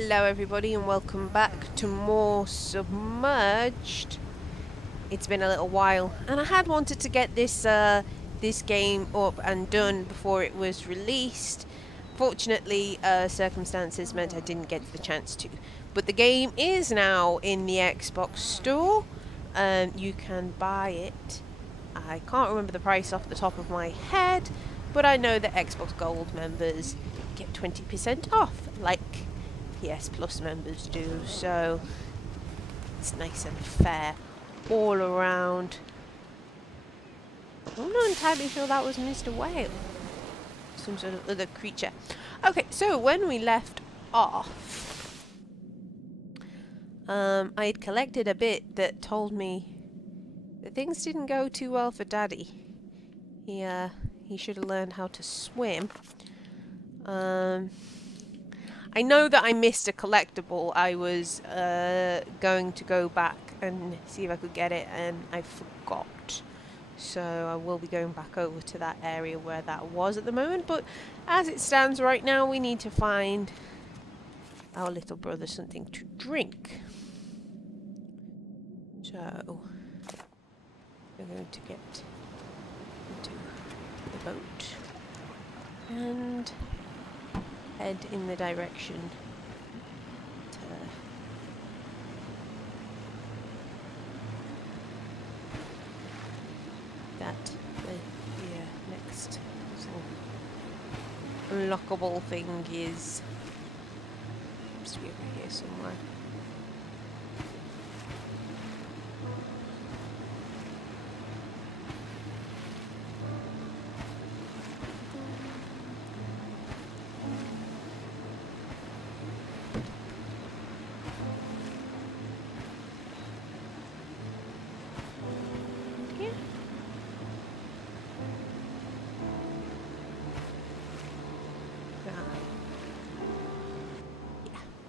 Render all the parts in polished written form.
Hello everybody and welcome back to more Submerged. It's been a little while and I had wanted to get this this game up and done before it was released. Fortunately, circumstances meant I didn't get the chance to. But the game is now in the Xbox store and you can buy it. I can't remember the price off the top of my head, but I know that Xbox Gold members get 20% off, like PS Plus members do, so it's nice and fair all around. I'm not entirely sure that was Mr. Whale. Some sort of other creature. Okay, so when we left off, I had collected a bit that told me that things didn't go too well for Daddy. He should have learned how to swim. I know that I missed a collectible. I was going to go back and see if I could get it, and I forgot. So I will be going back over to that area where that was at the moment. But as it stands right now, we need to find our little brother something to drink. So we're going to get into the boat and head in the direction to that the next unlockable thing is. Must be over here somewhere.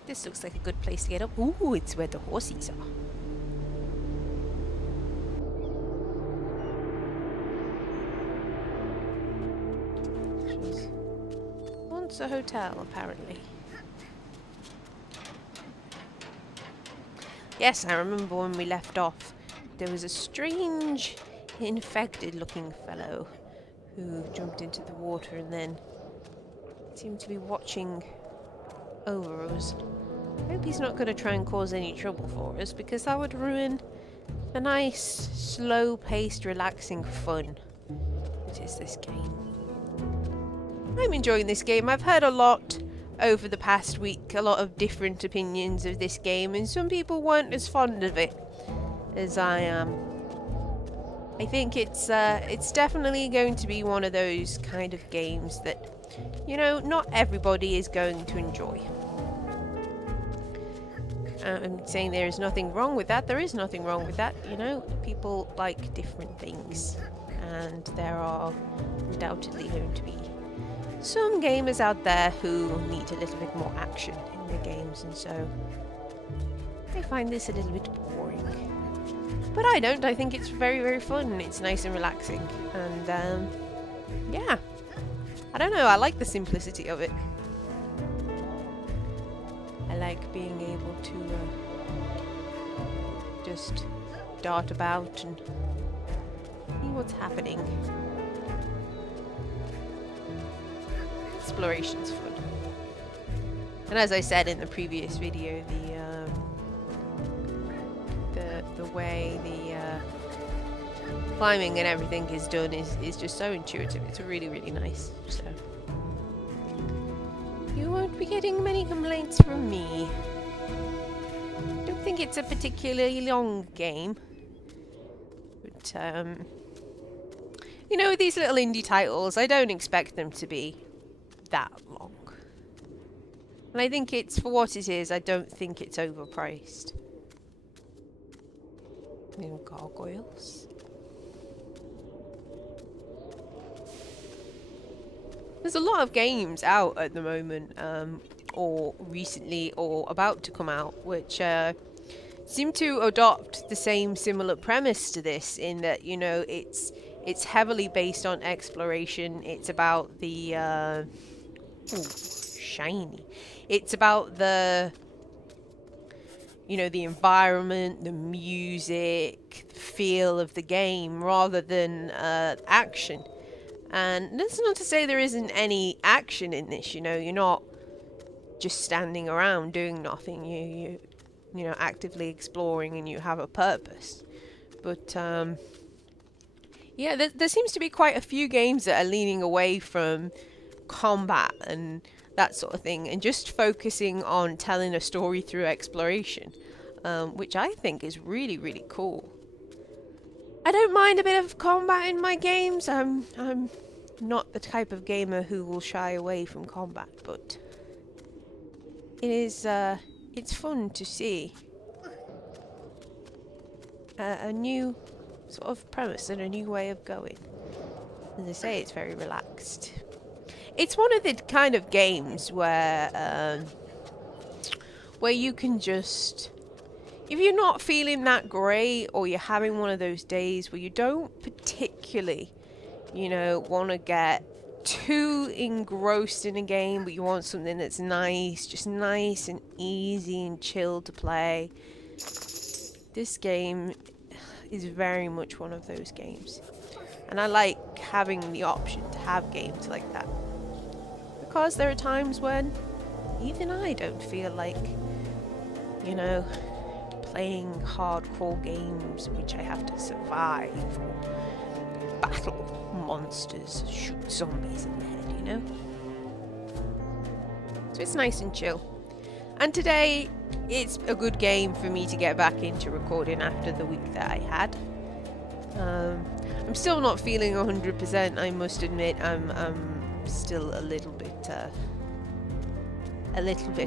This looks like a good place to get up. Ooh, it's where the horses are. She's once a hotel, apparently. Yes, I remember when we left off. There was a strange, infected-looking fellow who jumped into the water and then seemed to be watching over us. I hope he's not going to try and cause any trouble for us, because that would ruin the nice, slow-paced, relaxing fun that is this game. I'm enjoying this game. I've heard a lot over the past week, a lot of different opinions of this game, and some people weren't as fond of it as I am. I think it's definitely going to be one of those kind of games that, you know, not everybody is going to enjoy. I'm saying there is nothing wrong with that. There is nothing wrong with that. You know, people like different things, and there are undoubtedly going to be some gamers out there who need a little bit more action in their games, and so I find this a little bit boring. But I don't. I think it's very, very fun, and it's nice and relaxing, and yeah. I don't know, I like the simplicity of it. I like being able to just dart about and see what's happening. Exploration's fun. And as I said in the previous video, the way the climbing and everything is done is just so intuitive. It's really, really nice. So you won't be getting many complaints from me. Don't think it's a particularly long game, but you know, these little indie titles, I don't expect them to be that long. And I think it's, for what it is, I don't think it's overpriced. Little gargoyles. There's a lot of games out at the moment, or recently, or about to come out, which seem to adopt the same similar premise to this, in that, you know, it's heavily based on exploration. It's about the shiny. It's about the, you know, the environment, the music, the feel of the game, rather than action. And that's not to say there isn't any action in this. You know, you're not just standing around doing nothing. You know, actively exploring, and you have a purpose. But yeah, there seems to be quite a few games that are leaning away from combat and that sort of thing, and just focusing on telling a story through exploration, which I think is really, really cool. I don't mind a bit of combat in my games. I'm not the type of gamer who will shy away from combat, but it is it's fun to see a new sort of premise and a new way of going. As I say, it's very relaxed. It's one of the kind of games where you can just, if you're not feeling that great, or you're having one of those days where you don't particularly, you know, want to get too engrossed in a game, but you want something that's nice, just nice and easy and chill to play, this game is very much one of those games. And I like having the option to have games like that, because there are times when even I don't feel like, you know, playing hardcore games which I have to survive or battle monsters, shoot zombies in the head, you know? So it's nice and chill. And today, it's a good game for me to get back into recording after the week that I had. I'm still not feeling 100%, I must admit. I'm still a little bit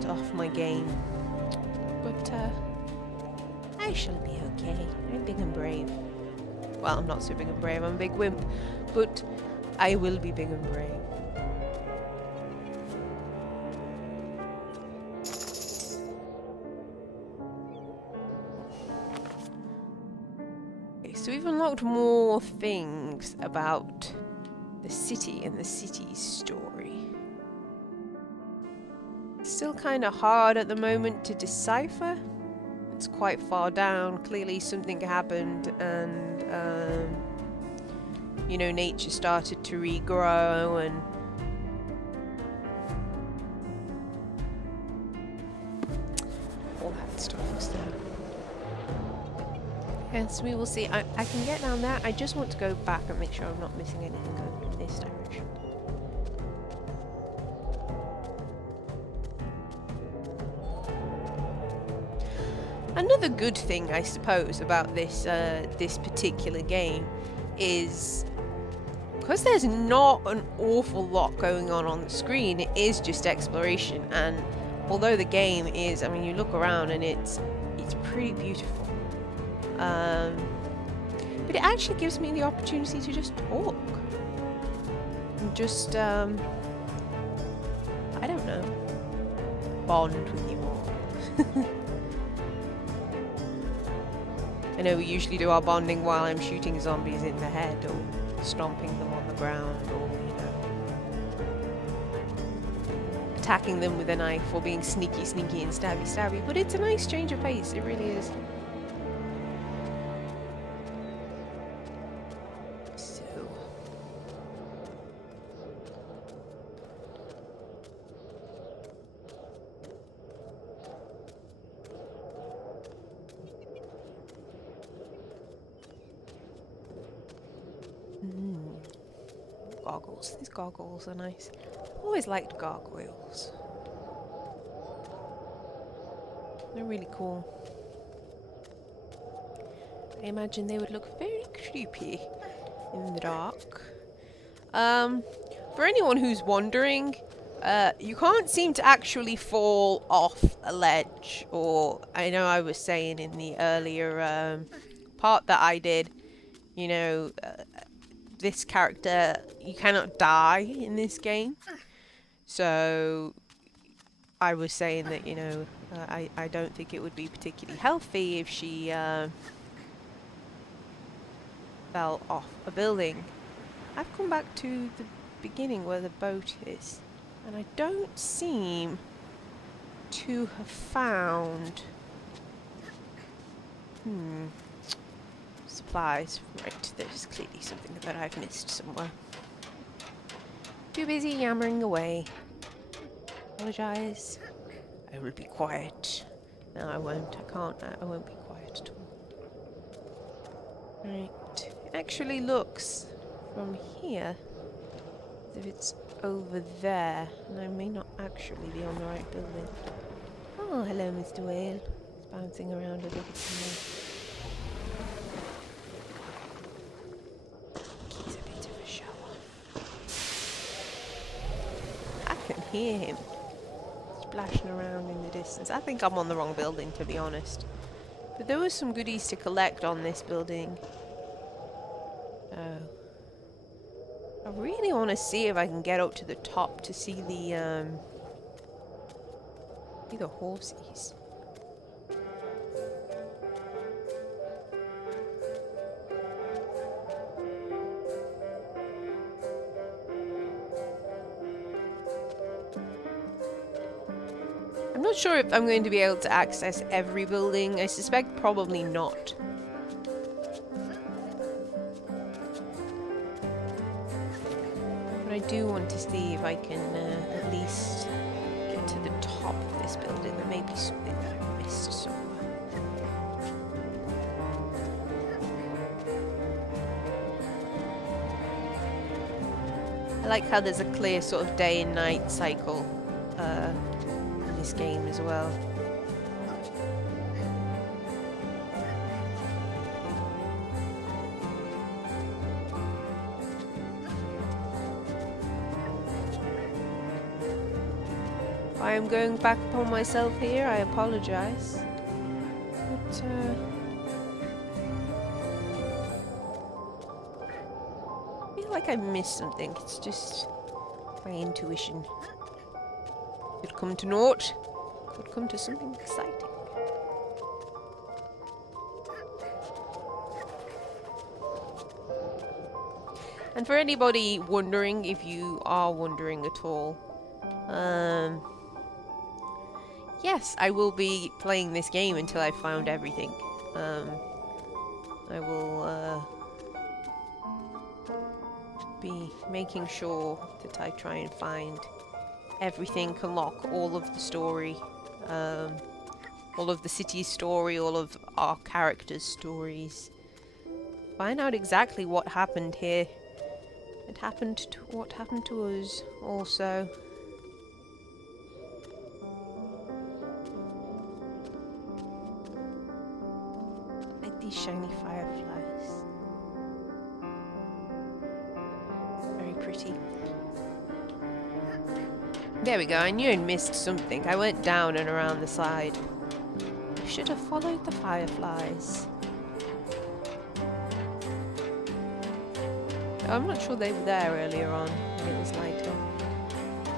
off my game. But I shall be okay. I'm big and brave. Well, I'm not so big and brave, I'm a big wimp. But I will be big and brave. So we've unlocked more things about the city and the city's story. It's still kind of hard at the moment to decipher. It's quite far down. Clearly something happened, and you know, nature started to regrow, and all that stuff was there. Yes, we will see. I can get down there. I just want to go back and make sure I'm not missing anything going in this direction. Another good thing, I suppose, about this this particular game is, because there's not an awful lot going on the screen, it is just exploration. And although the game is, I mean, you look around and it's pretty beautiful. But it actually gives me the opportunity to just talk. And just, I don't know, bond with you all. I know we usually do our bonding while I'm shooting zombies in the head, or stomping them on the ground, or, you know, attacking them with a knife, or being sneaky and stabby. But it's a nice change of pace, it really is. Goggles. These goggles are nice. I've always liked gargoyles. They're really cool. I imagine they would look very creepy in the dark. For anyone who's wondering, you can't seem to actually fall off a ledge, or I know I was saying in the earlier part that I did, you know, this character, you cannot die in this game. So I was saying that, you know, I don't think it would be particularly healthy if she fell off a building. I've come back to the beginning where the boat is. And I don't seem to have found... supplies. Right, there's clearly something that I've missed somewhere. Too busy yammering away. Apologise. I will be quiet. No, I won't. I can't. I won't be quiet at all. Right. It actually looks from here as if it's over there, and I may not actually be on the right building. Oh, hello, Mr. Whale. It's bouncing around a little bit. He's a bit of a show-off. I can hear him splashing around in the distance. I think I'm on the wrong building, to be honest. But there was some goodies to collect on this building. Oh. I really want to see if I can get up to the top to see the horses. I'm not sure if I'm going to be able to access every building. I suspect probably not. But I do want to see if I can at least get to the top of this building. There may be something that I've missed somewhere. I like how there's a clear sort of day and night cycle in this game as well. I am going back upon myself here, I apologise. But, I feel like I missed something. It's just my intuition. Could come to naught. Could come to something exciting. And for anybody wondering, if you are wondering at all, yes, I will be playing this game until I've found everything. I will be making sure that I try and find everything, unlock all of the story, all of the city's story, all of our characters' stories. Find out exactly what happened here. What happened to us also. Like these shiny fireflies. Very pretty. There we go, I knew I'd missed something. I went down and around the side. I should have followed the fireflies. I'm not sure they were there earlier on when it was lighter.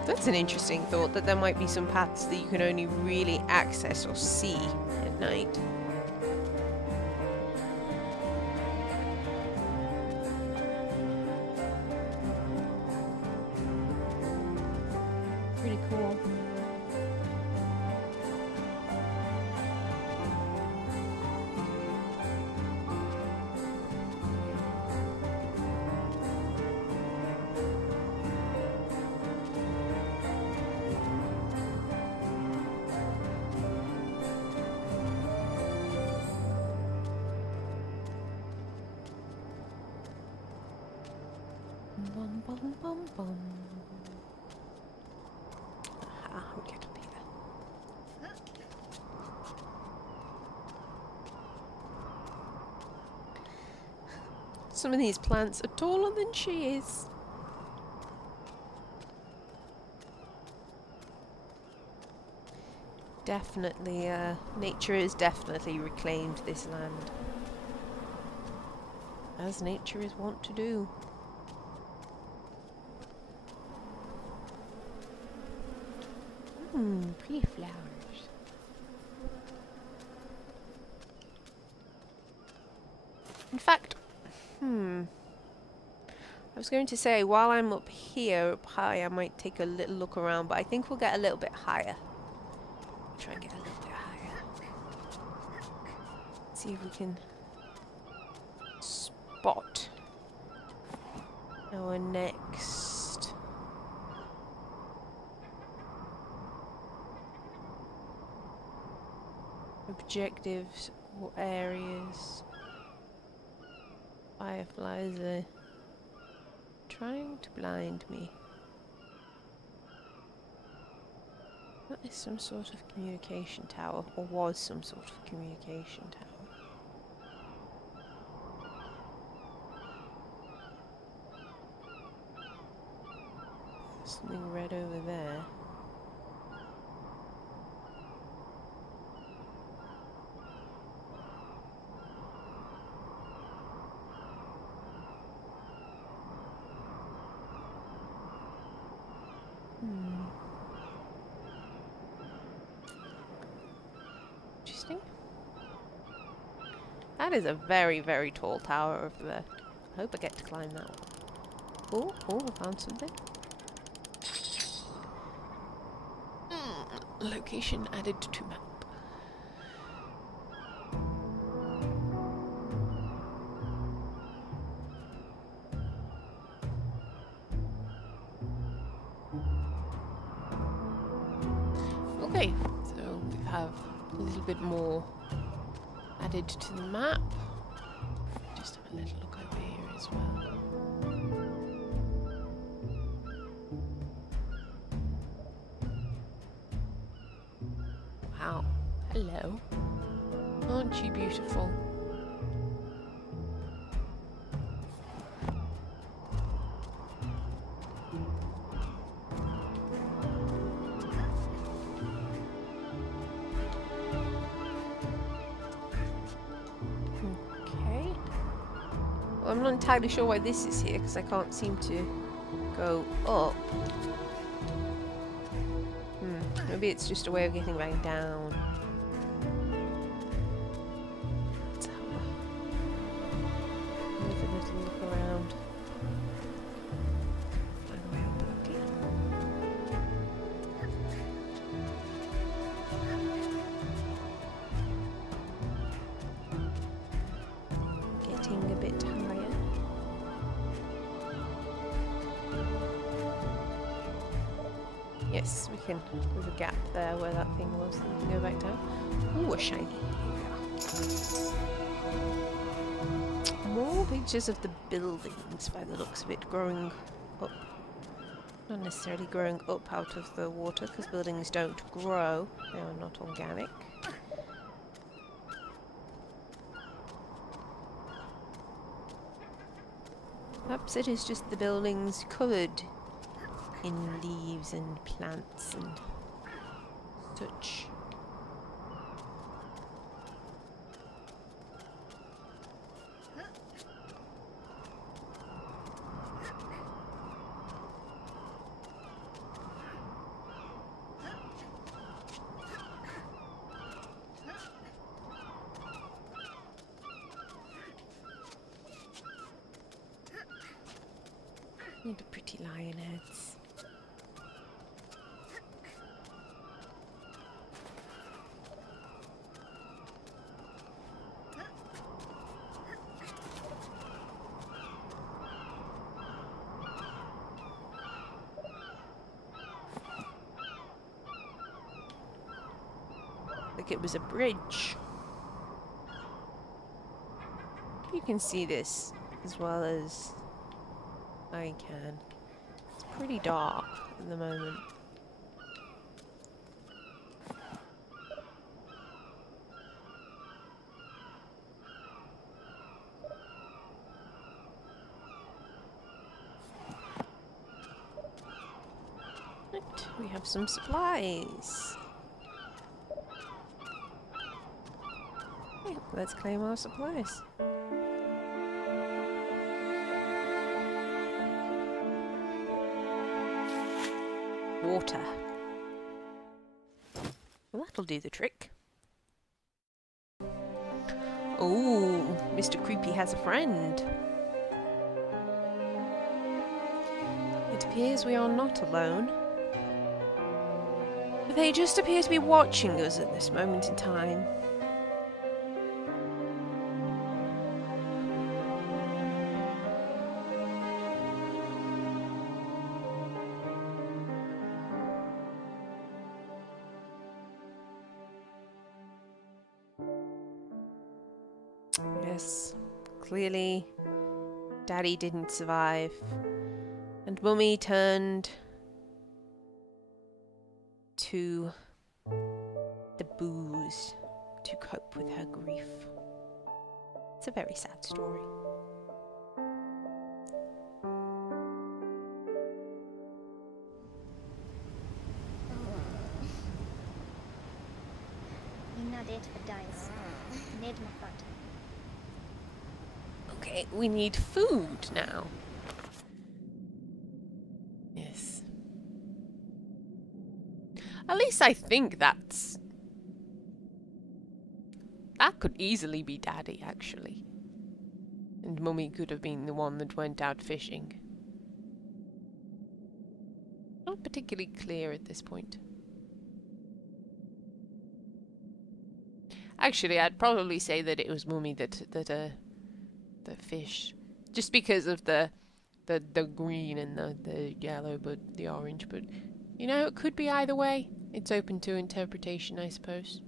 That's an interesting thought, that there might be some paths that you can only really access or see at night. Pretty cool. Bum, bum, bum, bum. Aha, we get up here. Some of these plants are taller than she is. Definitely, nature has definitely reclaimed this land. As nature is wont to do. Pretty flowers. In fact, I was going to say, while I'm up here, up high, I might take a little look around, but I think we'll get a little bit higher. Try and get a little bit higher. See if we can spot our next objectives or areas. Fireflies are trying to blind me. That is some sort of communication tower, or was some sort of communication tower. Something red over there. Interesting. That is a very, very tall tower over there. I hope I get to climb that one. Oh, I found something. Location added to map. Okay, so we have a little bit more added to the map. Just have a little look over here as well. Wow, hello. Aren't you beautiful? Well, I'm not entirely sure why this is here, because I can't seem to go up. Maybe it's just a way of getting back down. Let's have a little look around. Find a way up again. Getting a bit higher. Yes, we can. There's a gap there where that thing was. We can go back down. Ooh, a shiny. More pictures of the buildings by the looks of it growing up. Not necessarily growing up out of the water, because buildings don't grow. They are not organic. Perhaps it is just the buildings covered in leaves and plants and such. And the pretty lion heads. Like it was a bridge. You can see this as well as I can. It's pretty dark at the moment. Right, we have some supplies. Okay, let's claim our supplies. Water. Well, that'll do the trick. Oh, Mr. Creepy has a friend. It appears we are not alone. They just appear to be watching us at this moment in time. Yes, clearly Daddy didn't survive, and Mummy turned to the booze to cope with her grief. It's a very sad story. Okay, we need food now. Yes. At least I think that could easily be Daddy, actually. And Mummy could have been the one that went out fishing. Not particularly clear at this point. Actually, I'd probably say that it was Mummy that the fish, just because of the green and the yellow, but the orange. But you know, it could be either way. It's open to interpretation, I suppose.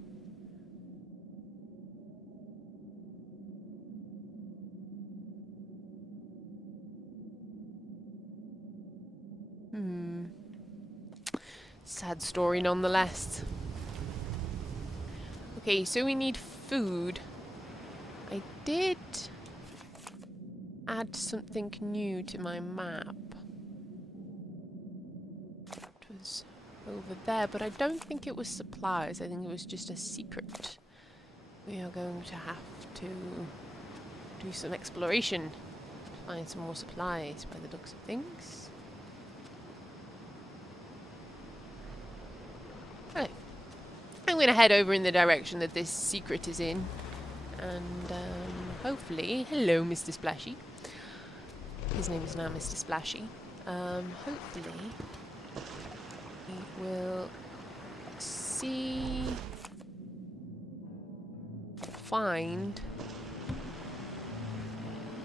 Sad story nonetheless. Okay, so we need food. I did add something new to my map. It was over there, but I don't think it was supplies. I think it was just a secret. We are going to have to do some exploration to find some more supplies by the looks of things. Okay. I'm going to head over in the direction that this secret is in. And hopefully... Hello, Mr. Splashy. His name is now Mr. Splashy. Hopefully we will find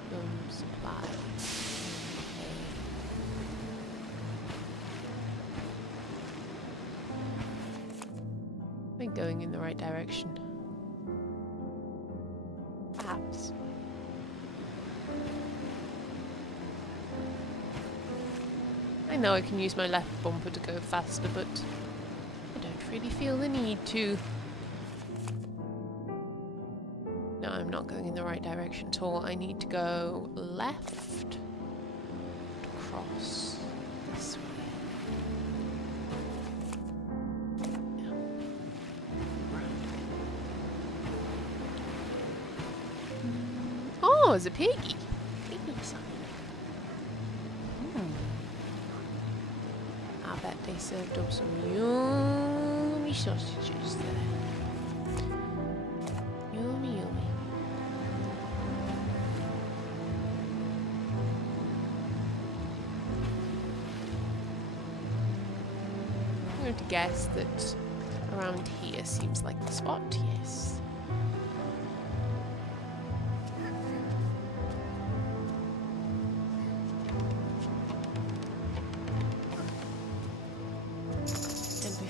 some supplies. Am I going in the right direction? Perhaps. I know I can use my left bumper to go faster, but I don't really feel the need to. No, I'm not going in the right direction at all. I need to go left, across this way. Yeah. Oh, there's a piggy. Piggy sign. I bet they served up some yummy sausages there. Yummy, yummy. I'm going to guess that around here seems like the spot, yes.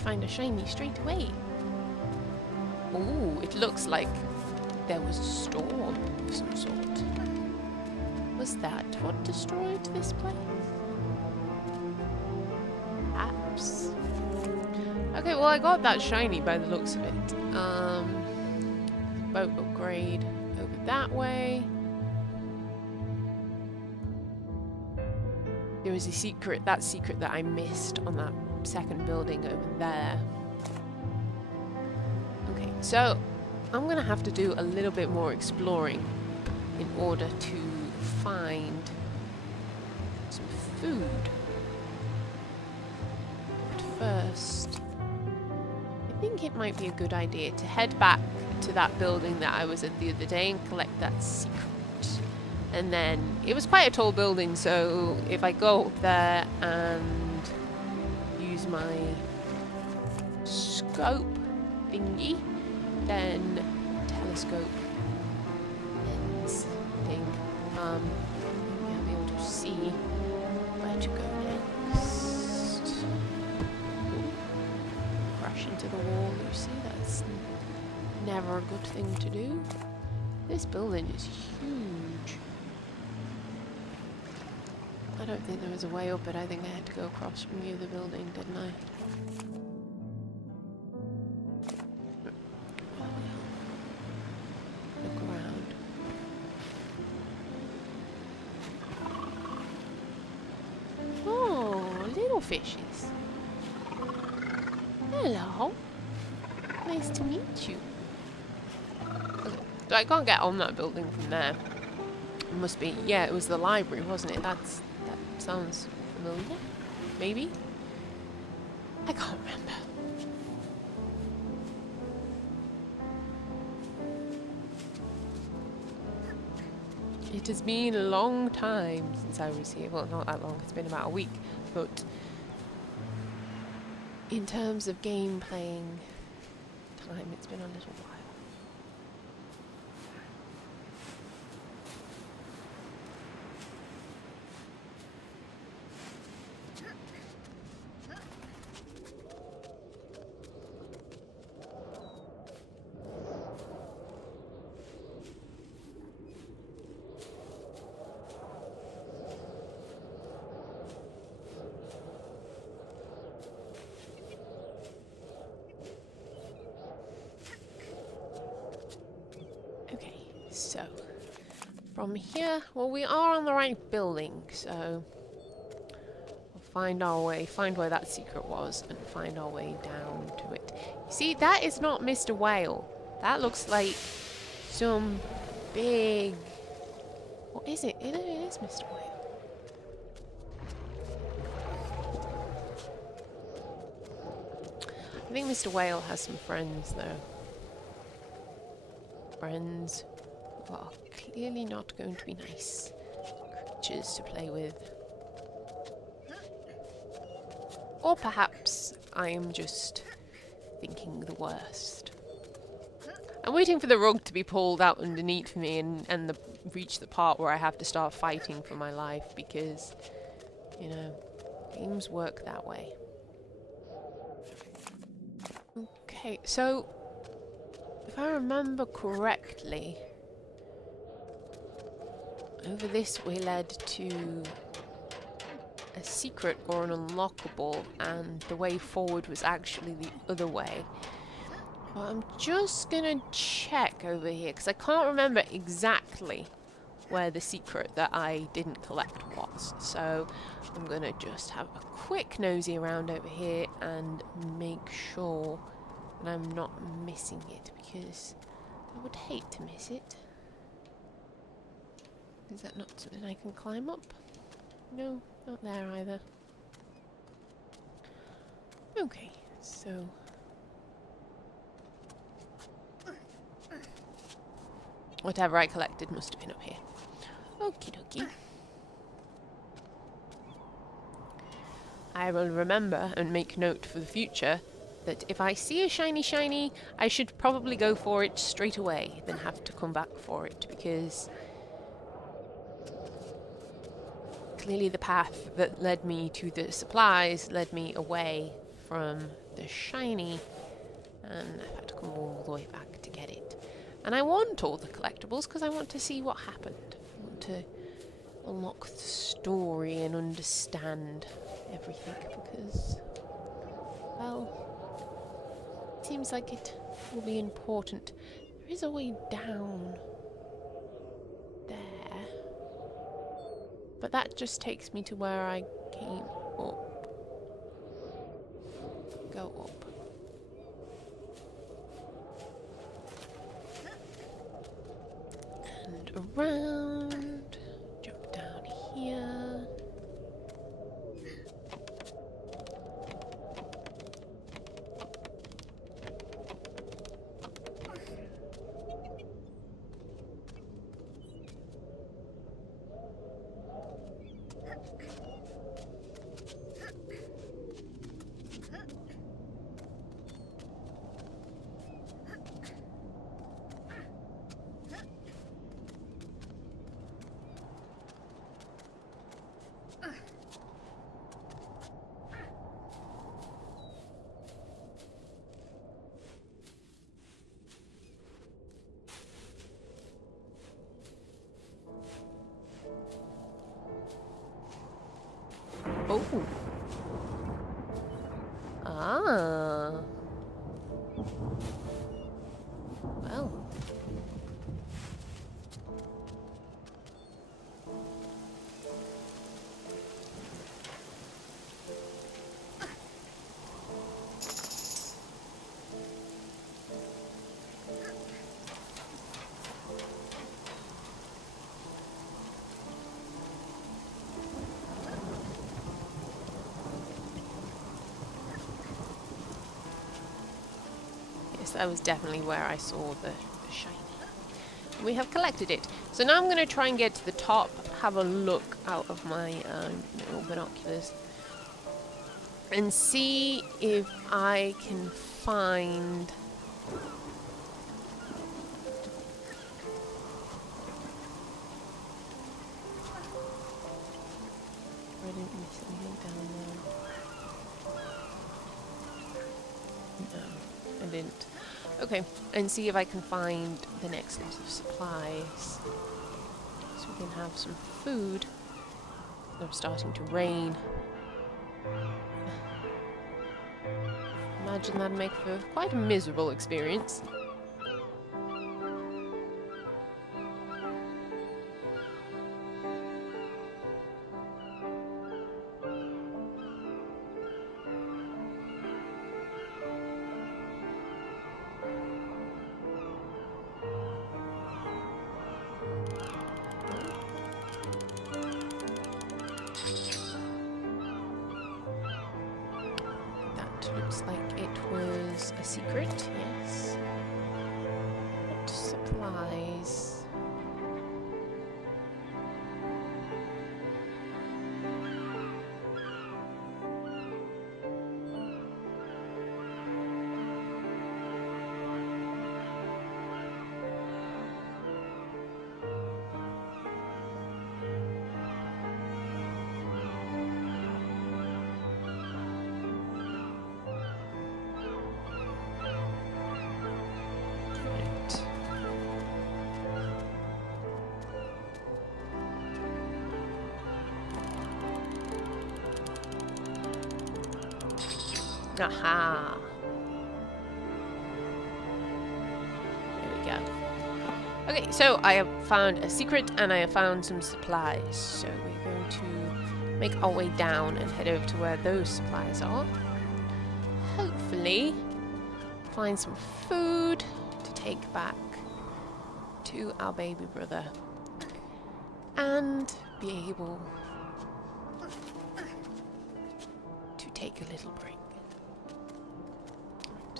Find a shiny straight away. Ooh, it looks like there was a storm of some sort. Was that what destroyed this place? Perhaps. Okay, well I got that shiny by the looks of it. Boat upgrade over that way. There was a secret, that secret that I missed on that second building over there. Okay, so I'm gonna have to do a little bit more exploring in order to find some food. But first, I think it might be a good idea to head back to that building that I was at the other day and collect that secret. And then it was quite a tall building, so if I go up there and use my scope thingy, then telescope lens thing, I'll be able to see where to go next. Ooh. Crash into the wall, you see, that's never a good thing to do. This building is huge. I don't think there was a way up it. I think I had to go across from the other building, didn't I? Look around. Oh, little fishes. Hello. Nice to meet you. Okay. So I can't get on that building from there. It must be, yeah, it was the library, wasn't it? That sounds familiar. Maybe? I can't remember. It has been a long time since I was here. Well, not that long. It's been about a week. But in terms of game playing time, it's been a little while. So, from here, well, we are on the right building, so we'll find our way, find where that secret was, and find our way down to it. You see, that is not Mr. Whale. That looks like some big... What is it? It is Mr. Whale. I think Mr. Whale has some friends, though. Friends. Are clearly not going to be nice creatures to play with. Or perhaps I am just thinking the worst. I'm waiting for the rug to be pulled out underneath me and reach the part where I have to start fighting for my life because, you know, games work that way. Okay, so if I remember correctly, over this way led to a secret or an unlockable, and the way forward was actually the other way. But I'm just gonna check over here, because I can't remember exactly where the secret that I didn't collect was. So I'm gonna just have a quick nosy around over here and make sure that I'm not missing it, because I would hate to miss it. Is that not something I can climb up? No, not there either. Okay, so... whatever I collected must have been up here. Okie dokie. I will remember and make note for the future that if I see a shiny, I should probably go for it straight away, than have to come back for it, because clearly the path that led me to the supplies led me away from the shiny, and I've had to come all the way back to get it. And I want all the collectibles because I want to see what happened. I want to unlock the story and understand everything, because, well, it seems like it will be important. There is a way down there. But that just takes me to where I came up. Go up. And around. Jump down here. Oh. Ah. Well. Yes, that was definitely where I saw the shiny. We have collected it. So now I'm going to try and get to the top, have a look out of my little binoculars, and see if I can find... I didn't miss anything down there. No, I didn't. Okay, and see if I can find the next set of supplies. So we can have some food. It's starting to rain. Imagine that'd make for quite a miserable experience. Looks like it was a secret, yes. What supplies? Aha! There we go. Okay, so I have found a secret and I have found some supplies. So we're going to make our way down and head over to where those supplies are. Hopefully find some food to take back to our baby brother. And be able to take a little break.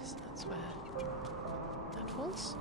So that's where that was.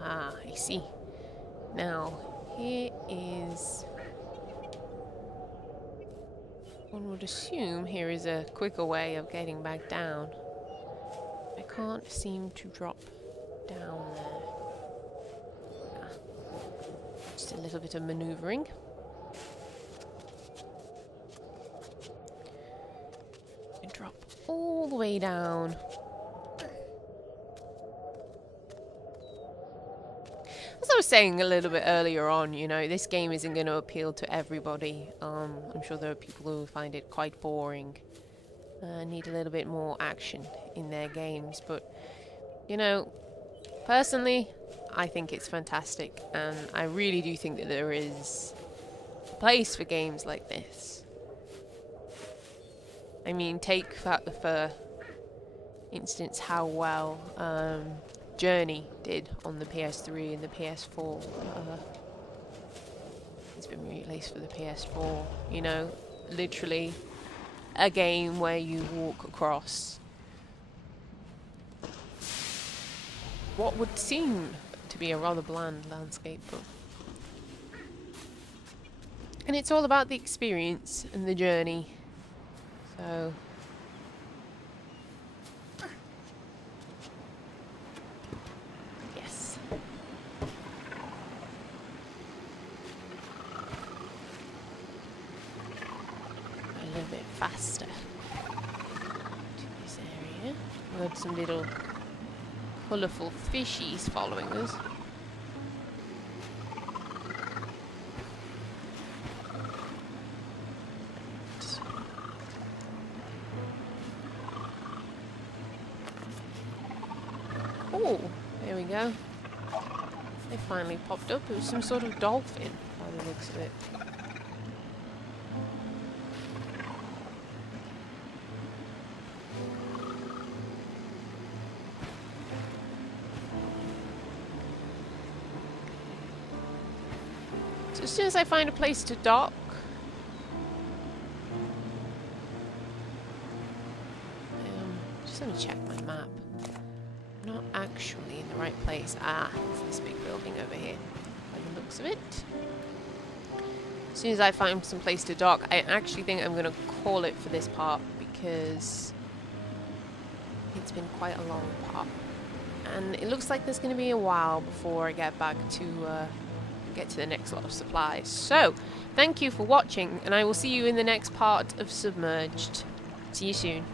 Ah, I see. Now, here is... one would assume here is a quicker way of getting back down. I can't seem to drop down there. Ah, just a little bit of maneuvering. And drop all the way down. As I was saying a little bit earlier on, you know, this game isn't going to appeal to everybody. I'm sure there are people who find it quite boring. Need a little bit more action in their games. But, you know, personally, I think it's fantastic, and I really do think that there is a place for games like this. I mean, take for instance how well Journey did on the PS3 and the PS4. It's been released for the PS4, you know, literally a game where you walk across what would seem to be a rather bland landscape, but and it's all about the experience and the journey. So yes. A little bit faster to this area. We have some little colourful fishies following us. Oh, there we go. They finally popped up. It was some sort of dolphin by the looks of it. So as soon as I find a place to dock, just gonna check my map. I'm not actually in the right place. Ah, it's this big building over here, by the looks of it. As soon as I find some place to dock, I actually think I'm gonna call it for this part because it's been quite a long part. And it looks like there's going to be a while before I get back to get to the next lot of supplies. So, thank you for watching, and I will see you in the next part of Submerged. See you soon.